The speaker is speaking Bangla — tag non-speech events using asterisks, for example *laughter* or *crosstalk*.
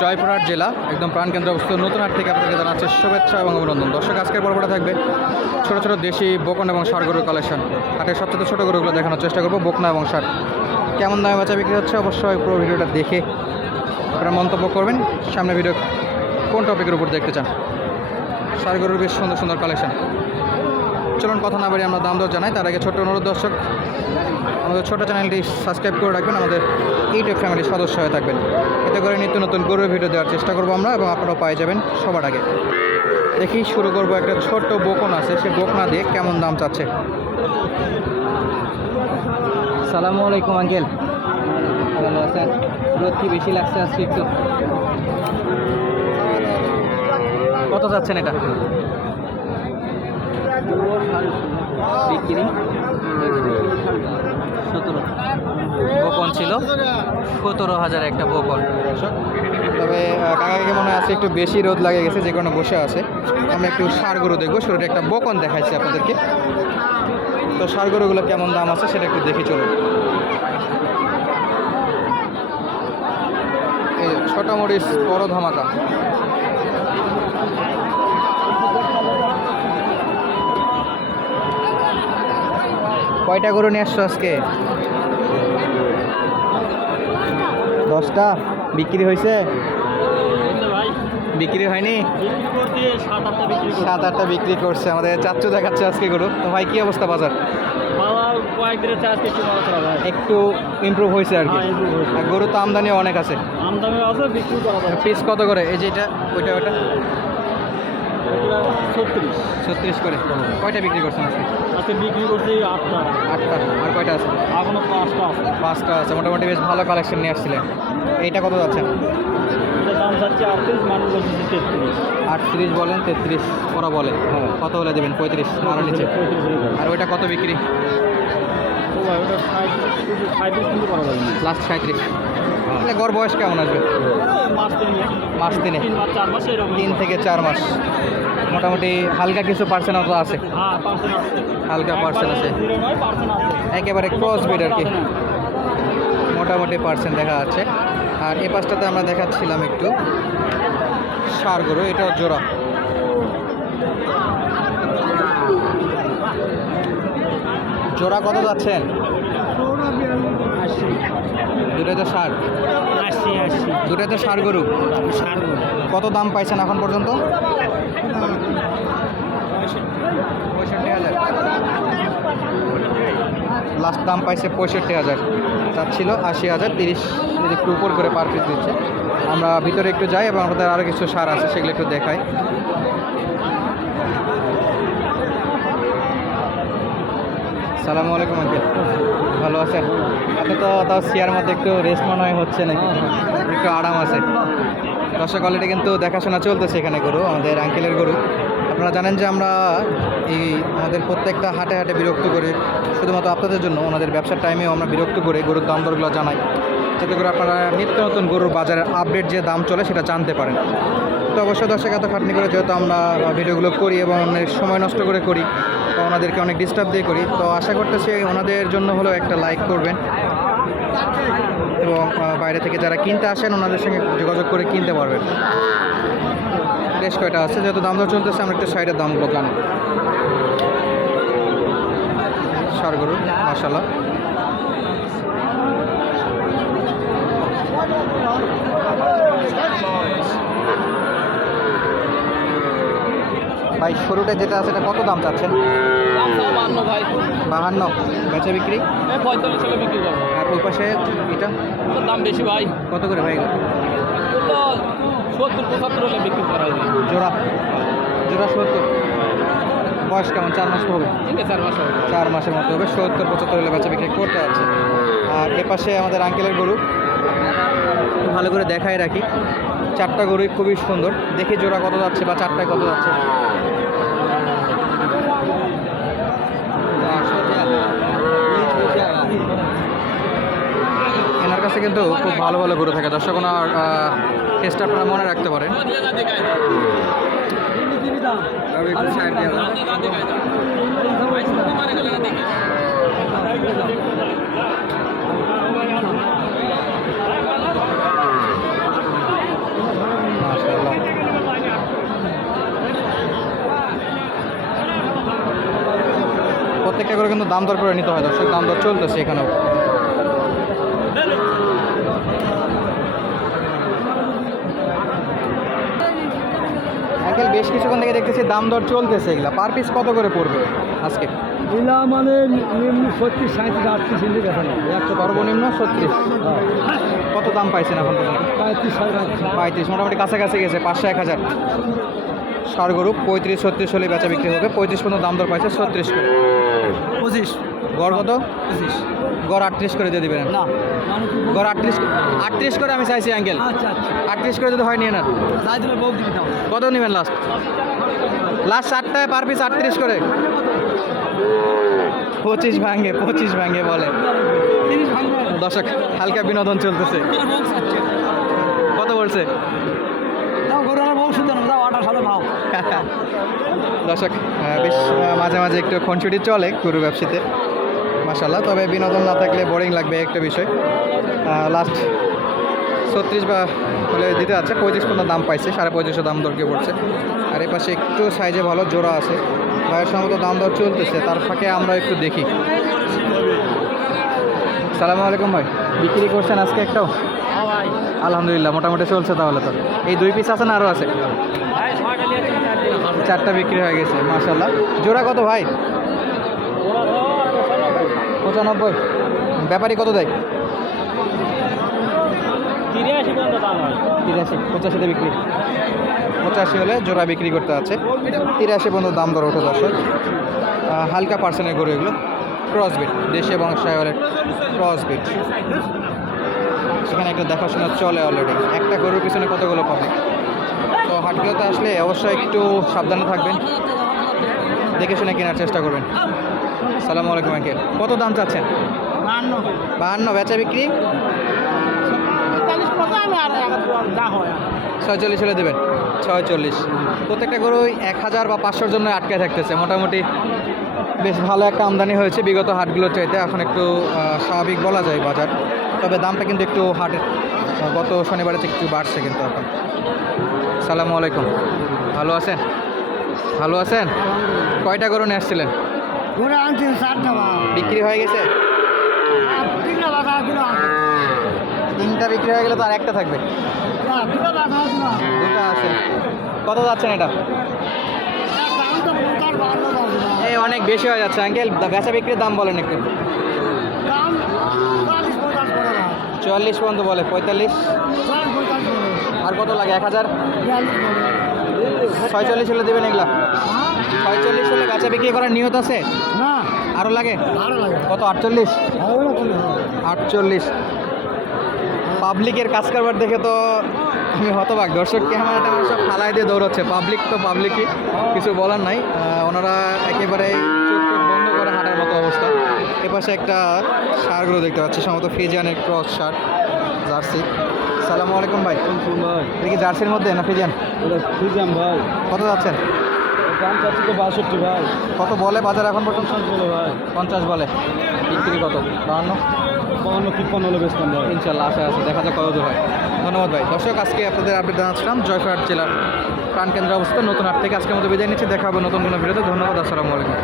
জয়পুরহাট জেলা, একদম প্রাণকেন্দ্র অবস্থিত। নতুন হাট থেকে আপনাদেরকে জানাচ্ছে শুভেচ্ছা এবং অভিনন্দন। দর্শক, আজকের পর্বটা থাকবে ছোটো ছোটো দেশি বকন এবং সার গরুর কালেকশন হাটের সবচেয়ে ছোটো গরুগুলো দেখানোর চেষ্টা করব, বকনা এবং সার কেমন দামে বাচ্চা বিক্রি হচ্ছে অবশ্যই পুরো ভিডিওটা দেখে আপনারা মন্তব্য করবেন। সামনে ভিডিও কোন টপিকের উপর দেখতে চান? সার গরুর বেশ সুন্দর সুন্দর কালেকশন চলুন কথা না বাড়ি আমরা দাম দর জানাই। তার আগে ছোট্ট অনুরোধ দর্শক আমাদের ছোটো চ্যানেলটি সাবস্ক্রাইব করে রাখবেন। আমাদের ইউটিউব ফ্যামিলির সদস্য হয়ে থাকবেন। এতে করে নিত্য নতুন গরুর ভিডিও দেওয়ার চেষ্টা করব আমরা এবং আপনারাও পাই যাবেন সবার আগে। দেখি শুরু করব একটা ছোট্ট বকন আছে। সে বকনা দিয়ে কেমন দাম চাচ্ছে? সালামু আলাইকুম আঙ্কেল। ভালো আছেন? রোদ কি বেশি লাগছে আজকে একটু? কত যাচ্ছেন এটা? বকন ছিল। সতেরো হাজার একটা বকন তবে কাকাকে মনে আজকে একটু বেশি রোদ লাগে গেছে, যে কারণে বসে আছে। আমরা একটু সার গরু দেখব, শুরুতে একটা বকন দেখাইছি আপনাদেরকে। তো সার গরুগুলো কেমন দাম আছে, সেটা একটু দেখে চলুন। এই ছোট মরিচ বড় ধামাকা। কয়টা গরু নিয়ে আসছো আজকে? দশটা? বিক্রি হয়েছে? বিক্রি হয়নি? সাত আটটা বিক্রি করছে আমাদের চাচ্চু দেখাচ্ছে আজকে গরু। তো ভাই কি অবস্থা বাজার? একটু ইমপ্রুভ হয়েছে আর কি। হ্যাঁ, গরু তো আমদানি অনেক আছে। পিস কত করে? এই যে এটা ওইটা ওইটা। ছত্রিশ। ছত্রিশ করে। কয়টা বিক্রি করছেন আজকে? আজকে বিক্রি করছি আটটা। আটটা। আর কয়টা আছে? এখনও পাঁচটা আছে। পাঁচটা আছে। মোটামুটি বেশ ভালো কালেকশন নিয়ে আসছিলেন। এইটা কত যাচ্ছেন এটা দাম যাচ্ছে আটত্রিশ মানুষ বলছে তেত্রিশ। আটত্রিশ বলেন তেত্রিশ ওরা বলে। হ্যাঁ। কত হলে দেবেন? পঁয়ত্রিশ আরও নিচে। পঁয়ত্রিশ আর ওইটা কত বিক্রি? লাস্ট সাঁত্রিশ তাহলে গড় বয়স কেমন আসবে? মাস তিন তিনে। থেকে চার মাস। মোটামুটি হালকা কিছু পার্সেন্ট তো আছে। হ্যাঁ আছে। হালকা পার্সেন্ট আছে। পার্সেন্ট আছে। একেবারে ক্রস বিড আর কি। মোটামুটি পার্সেন্ট দেখা যাচ্ছে। আর এ পাশটাতে আমরা দেখাচ্ছিলাম একটু। সার গরু এটাও জোড়া। জোড়া কত যাচ্ছেন? আশি দুটোই তো সার আশি আশি। দুটোই তো গরু। ষাট কত দাম পাইছেন এখন পর্যন্ত? পঁয়ষট্টি হাজার। লাস্ট দাম পাইছে পঁয়ষট্টি হাজার। চাচ্ছিল আশি হাজার তিরিশ একটু উপর করে পার পিস দিচ্ছে। আমরা ভিতরে একটু যাই এবং আমাদের আরও কিছু সার আছে সেগুলো একটু দেখাই। সালামু আলাইকুম, আঙ্কেল। ভালো আছেন? আপনি তো তাও চেয়ার মধ্যে একটু রেস্ট মনে হয় হচ্ছে নাকি? একটু আরাম আছে। দর্শক অলরেডি কিন্তু দেখাশোনা চলতেছে এখানে গরু, আমাদের আঙ্কেলের গরু। আপনারা জানেন যে আমরা এই আমাদের প্রত্যেকটা হাটে হাটে বিরক্ত করে, শুধুমাত্র আপনাদের জন্য, ওনাদের ব্যবসার টাইমেও আমরা বিরক্ত করে গরুর দাম দরগুলো জানাই। যাতে করে আপনারা নিত্য নতুন গরুর বাজারের আপডেট যে দাম চলে, সেটা জানতে পারেন। তো অবশ্যই দর্শক এত খাটনি করে যেহেতু আমরা ভিডিওগুলো করি এবং অনেক সময় নষ্ট করে করি তো ওনাদেরকে অনেক ডিস্টার্ব দিয়ে করি। তো আশা করতেছি ওনাদের জন্য হলেও একটা লাইক করবেন। এবং বাইরে থেকে যারা কিনতে আসেন, ওনাদের সঙ্গে যোগাযোগ করে কিনতে পারবেন। বেশ কয়টা আছে, যেহেতু দাম দর চলতেছে, আমরা একটু সাইডের দামগুলো জানি সার গরু মাসাল্লাহ ভাই শুরুটা যেটা আছে এটা কত দাম চাচ্ছেন? ভাই। বাহান্ন। বেচা বিক্রি? পঁয়তাল্লিশ টাকা বিক্রি করব। আর ওই পাশে এটা? দাম বেশি ভাই। কত করে ভাই তো সত্তর পঁচাত্তর হলে বিক্রি করা যায়। জোড়া। জোড়া সত্তর। বয়স কেমন? চার মাস তো হবে চার মাস হবে। চার মাসের মতো হবে। সত্তর পঁচাত্তর হলে বেচা বিক্রি করতে আছে। আর এ পাশে আমাদের আঙ্কেলের গরু। ভালো করে দেখাই রাখি। চারটা গরুই খুবই সুন্দর। দেখি জোড়া কত যাচ্ছে বা চারটায় কত যাচ্ছে। কাছে কিন্তু খুব ভালো ভালো ঘুরে থাকে। দর্শক, ওনার কেসটা আপনারা মনে রাখতে পারেন। প্রত্যেকটা করে কিন্তু দাম দর করে নিতে হয় দর্শক, দাম দর চলতেছে এখানেও। বেশ কিছুক্ষণ থেকে দেখতেছি দাম দর চলতেছে এগুলা। পার পিস কত করে পড়বে আজকে? এলা মানে নিম্ন ছত্রিশ সাঁত্রিশ আটত্রিশ ইঞ্চি দেখা নেই একশো সর্বনিম্ন ছত্রিশ। কত দাম পাইছেন এখন পর্যন্ত? পঁয়ত্রিশ পঁয়ত্রিশ। মোটামুটি কাছাকাছি গেছে পাঁচশো এক হাজার। ষাড় গরু পঁয়ত্রিশ ছত্রিশ হলে বেচা বিক্রি হবে। পঁয়ত্রিশ পর্যন্ত দাম দর পাইছে ছত্রিশ করে। পঁচিশ। গড় কত? পঁচিশ। গড় আটত্রিশ করে দিয়ে দিবেন। না মানে গড় আটত্রিশ আটত্রিশ করে আমি চাইছি আঙ্কেল আচ্ছা আচ্ছা। আটত্রিশ করে যদি হয় নিয়ে নেন। দাও কত নেবেন লাস্ট লাস্ট চারটায় পার পিস আটত্রিশ করে। পঁচিশ ভাঙে পঁচিশ ভাঙে বলে। দর্শক হালকা বিনোদন চলতেছে। কত বলছে? না *laughs* দর্শক বেশ মাঝে মাঝে একটু খুনছুটি চলে গরু ব্যবসাতে। মাসাল্লাহ তবে বিনোদন না থাকলে বোরিং লাগবে একটা বিষয়। লাস্ট ছত্রিশ বা হলে দিতে যাচ্ছে পঁয়ত্রিশ পর্যন্ত দাম পাইছে, সাড়ে পঁয়ত্রিশশো দাম দরকে পড়ছে। আর এই পাশে একটু সাইজে ভালো জোড়া আছে। ভাইয়ের সম্ভবত দাম দর চলতেছে, তার ফাঁকে আমরা একটু দেখি। সালামু আলাইকুম ভাই, বিক্রি করছেন আজকে একটাও? আলহামদুলিল্লাহ, মোটামুটি চলছে তাহলে তো। এই দুই পিস আছে না আরও আছে? চারটা বিক্রি হয়ে গেছে মাশাল্লাহ জোড়া কত ভাই? পঁচানব্বই। ব্যাপারী কত দেয়? তিরাশি পঁচাশিতে বিক্রি। পঁচাশি হলে জোড়া বিক্রি করতে আছে। তিরাশি পর্যন্ত দাম দর ওঠে দর্শক। হালকা পার্সেন্টের গরু এগুলো। ক্রস ক্রসবিট দেশি এবং সায়রের ক্রসবিট সেখানে একটা দেখাশোনা চলে অলরেডি একটা গরুর পিছনে কতগুলো পাবে? তো হাটগুলোতে আসলে অবশ্যই একটু সাবধানে থাকবেন। দেখে শুনে কেনার চেষ্টা করবেন। সালামু আলাইকুম আঙ্কেল। কত দাম চাচ্ছেন? বাহান্ন। বেচা বিক্রি? ছয়চল্লিশ হলে দেবেন। ছয়চল্লিশ। প্রত্যেকটা গরুই এক হাজার বা পাঁচশোর জন্য আটকে থাকতেছে। মোটামুটি বেশ ভালো একটা আমদানি হয়েছে বিগত হাটগুলোর চাইতে। এখন একটু স্বাভাবিক বলা যায় বাজার। তবে দামটা কিন্তু একটু হাটের গত শনিবারে থেকে একটু বাড়ছে কিন্তু এখন। সালামু আলাইকুম। ভালো আছেন? ভালো আছেন? কয়টা গরু নিয়ে আসছিলেন? ঘুরে আনছি চারটা বা বিক্রি হয়ে গেছে? তিনটা বাধা দুটো তিনটা বিক্রি হয়ে গেলে তো আর একটা থাকবে। দুটো বাধা দুটো আছে। কত যাচ্ছেন এটা? এই অনেক বেশি হয়ে যাচ্ছে আঙ্কেল। বেচা বিক্রির দাম বলেন একটু। চুয়াল্লিশ পর্যন্ত বলে পঁয়তাল্লিশ? আর কত লাগে এক হাজার? বিয়াল্লিশ ছয়চল্লিশ হলে দেবেন এগুলা? ছয়চল্লিশ হলে বেচা বিক্রি করার নিয়ত আছে? না। আরও লাগে? কত আটচল্লিশ? আটচল্লিশ। পাবলিকের কাজ কারবার দেখে তো আমি হতবাক। দর্শক ক্যামেরাটা আমার সব ফালাই দিয়ে দৌড়চ্ছে। পাবলিক তো পাবলিকই। কিছু বলার নাই। ওনারা একেবারে চোখ বন্ধ করে হাঁটার মতো অবস্থা। এপাশে একটা সারগুলো দেখতে পাচ্ছি। সম্ভবত ফিজিয়ানের ক্রস শার্ট জার্সি। সালামু আলাইকুম ভাই। এটা কি জার্সির মধ্যে না ফিজিয়ান? ওটা ফ্রিজাম ভাই। কত যাচ্ছেন? দাম চাচ্ছি তো বাষট্টি ভাই। কত বলে বাজার এখন পর্যন্ত? পঞ্চাশ বলে ভাই। পঞ্চাশ বলে। বিক্রি কত? বাহান্ন? বাহান্ন তিপ্পান্ন হলে বেচতাম ভাই। ইনশাল্লাহ আশা আছে। দেখা যাক কত দূর হয়। ধন্যবাদ ভাই। দর্শক আজকে আপনাদের আপডেট জানাচ্ছিলাম জয়ফাট জেলার প্রাণকেন্দ্র অবস্থা নতুন হাট থেকে আজকের মতো বিদায় নিচ্ছি। দেখা হবে নতুন কোনো ভিডিওতে। ধন্যবাদ আসসালামু আলাইকুম।